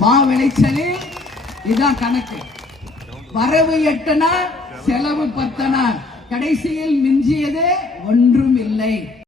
மா விளைச்சலில் இதான் கணக்கு. வரவு 8 செலவு 10, கடைசியில் மிஞ்சியது ஒன்றும் இல்லை.